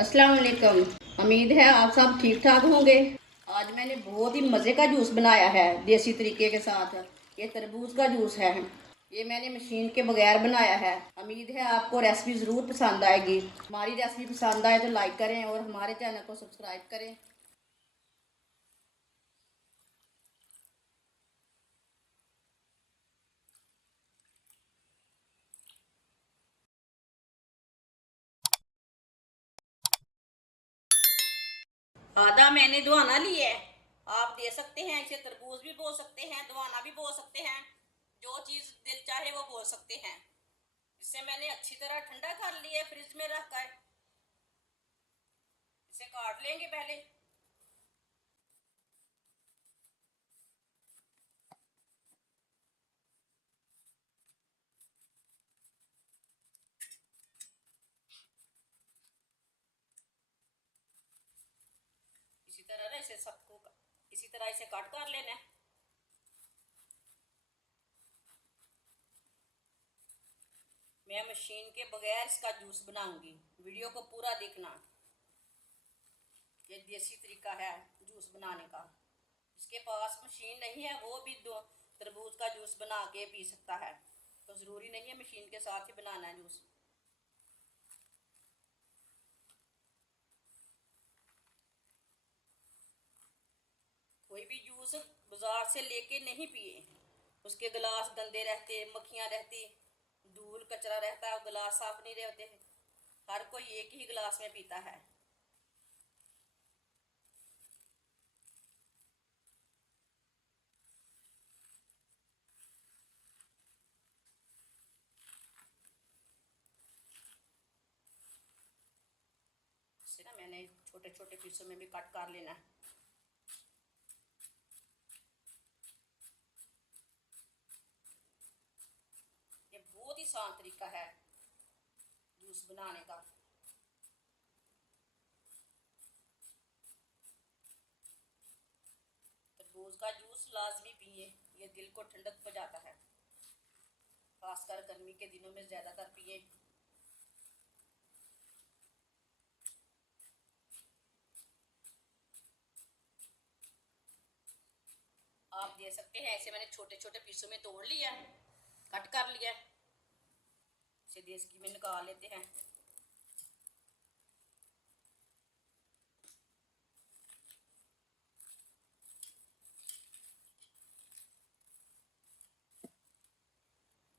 अस्सलाम वालेकुम। उम्मीद है आप सब ठीक ठाक होंगे। आज मैंने बहुत ही मज़े का जूस बनाया है देसी तरीके के साथ। ये तरबूज का जूस है। ये मैंने मशीन के बगैर बनाया है। उम्मीद है आपको रेसिपी ज़रूर पसंद आएगी। हमारी रेसिपी पसंद आए तो लाइक करें और हमारे चैनल को सब्सक्राइब करें। आधा मैंने दुआना लिया है। आप दे सकते हैं, इसे तरबूज भी बोल सकते हैं, दुआना भी बोल सकते हैं। जो चीज़ दिल चाहे वो बोल सकते हैं। इसे मैंने अच्छी तरह ठंडा कर लिया है फ्रिज में रख कर। इसे काट लेंगे पहले। इसी तरह ना इसे सबको इसी तरह इसे कट कर लेना है। मैं मशीन के बगैर इसका जूस बनाऊंगी, वीडियो को पूरा देखना। ये देसी तरीका है जूस बनाने का। जिसके पास मशीन नहीं है वो भी दो तरबूज का जूस बना के पी सकता है। तो ज़रूरी नहीं है मशीन के साथ ही बनाना है जूस। कोई भी जूस बाजार से लेके नहीं पिए। उसके गिलास गंदे रहते, मक्खियाँ रहती, धूल कचरा रहता है, गिलास साफ नहीं रहते। हर कोई एक ही गिलास में पीता है। इसे ना मैंने छोटे छोटे पीसों में भी कट कर लेना है। ये बहुत ही आसान तरीका है जूस बनाने का। तरबूज का जूस लाजमी पिए, ये दिल को ठंडक पहुंचाता है। खासकर गर्मी के दिनों में ज़्यादातर पिए। आप दे सकते हैं। ऐसे मैंने छोटे छोटे पीसों में तोड़ लिया, कट कर लिया। इसे देसी घी में निकाल लेते हैं।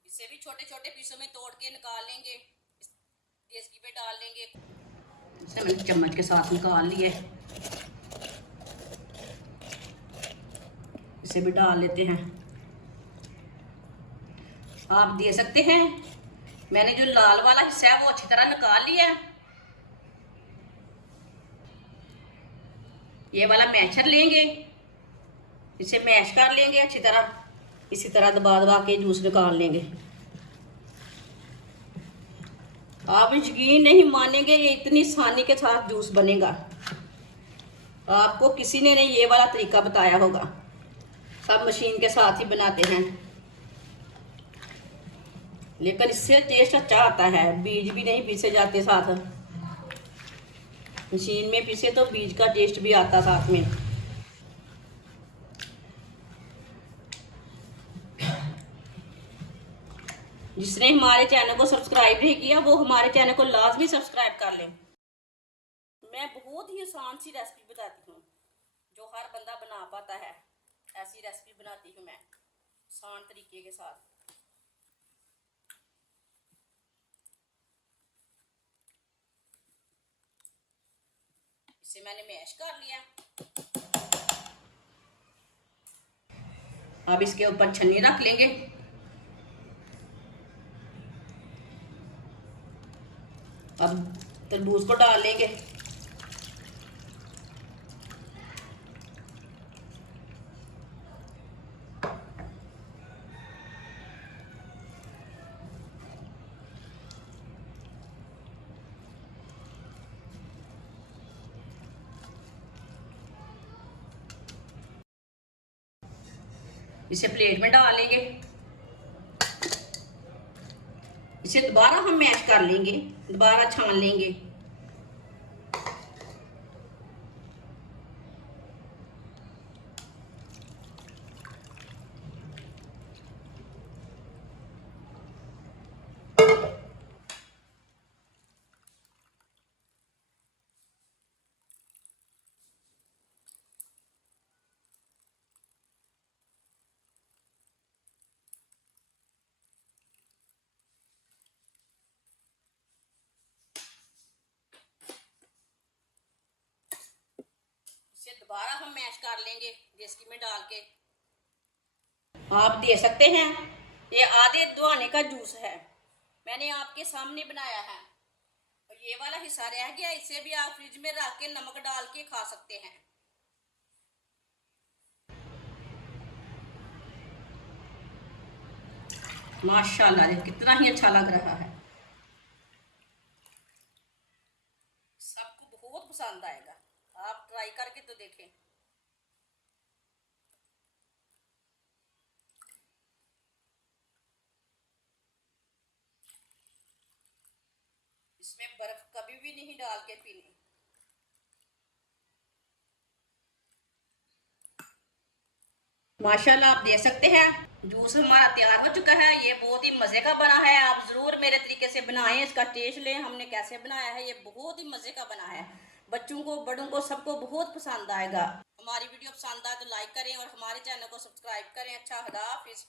इसे भी छोटे छोटे पीसों में तोड़ के निकाल लेंगे। देसी घी में डाल लेंगे। इसे मैंने चम्मच के साथ निकाल लिए। इसे भी डाल लेते हैं। आप दे सकते हैं। मैंने जो लाल वाला हिस्सा है वो अच्छी तरह निकाल लिया है। ये वाला मैशर लेंगे, इसे मैश कर लेंगे अच्छी तरह। इसी तरह दबा दबा के जूस निकाल लेंगे। आप यकीन नहीं मानेंगे, ये इतनी आसानी के साथ जूस बनेगा। आपको किसी ने नहीं ये वाला तरीका बताया होगा। सब मशीन के साथ ही बनाते हैं, लेकिन इससे टेस्ट अच्छा आता है। बीज भी नहीं पीसे जाते साथ। मशीन में पीसे तो बीज का टेस्ट भी आता साथ में। जिसने हमारे चैनल को सब्सक्राइब नहीं किया वो हमारे चैनल को लाजमी सब्सक्राइब कर लें। मैं बहुत ही आसान सी रेसिपी बताती हूँ जो हर बंदा बना पाता है। ऐसी रेसिपी बनाती हूँ मैं आसान तरीके के साथ। इसे मैंने मैश कर लिया। अब इसके ऊपर छन्नी रख लेंगे। अब तरबूज को डाल लेंगे। इसे प्लेट में डाल लेंगे। इसे दोबारा हम मैश कर लेंगे, दोबारा छान लेंगे। दोबारा हम मैश कर लेंगे देसी में डाल के। आप देख सकते हैं ये आधे दुआने का जूस है, मैंने आपके सामने बनाया है। और ये वाला हिस्सा रह गया, इसे भी आप फ्रिज में रख के नमक डाल के खा सकते हैं। माशाल्लाह कितना ही अच्छा लग रहा है, सबको बहुत पसंद आएगा। आप ट्राई करके तो देखें। इसमें बर्फ कभी भी नहीं डाल के पीनी। माशाल्लाह आप देख सकते हैं जूस हमारा तैयार हो चुका है। ये बहुत ही मज़े का बना है, आप ज़रूर मेरे तरीके से बनाएं, इसका टेस्ट लें हमने कैसे बनाया है। ये बहुत ही मज़े का बना है, बच्चों को बड़ों को सबको बहुत पसंद आएगा। हमारी वीडियो पसंद आए तो लाइक करें और हमारे चैनल को सब्सक्राइब करें। अच्छा, खुदा हाफिज़।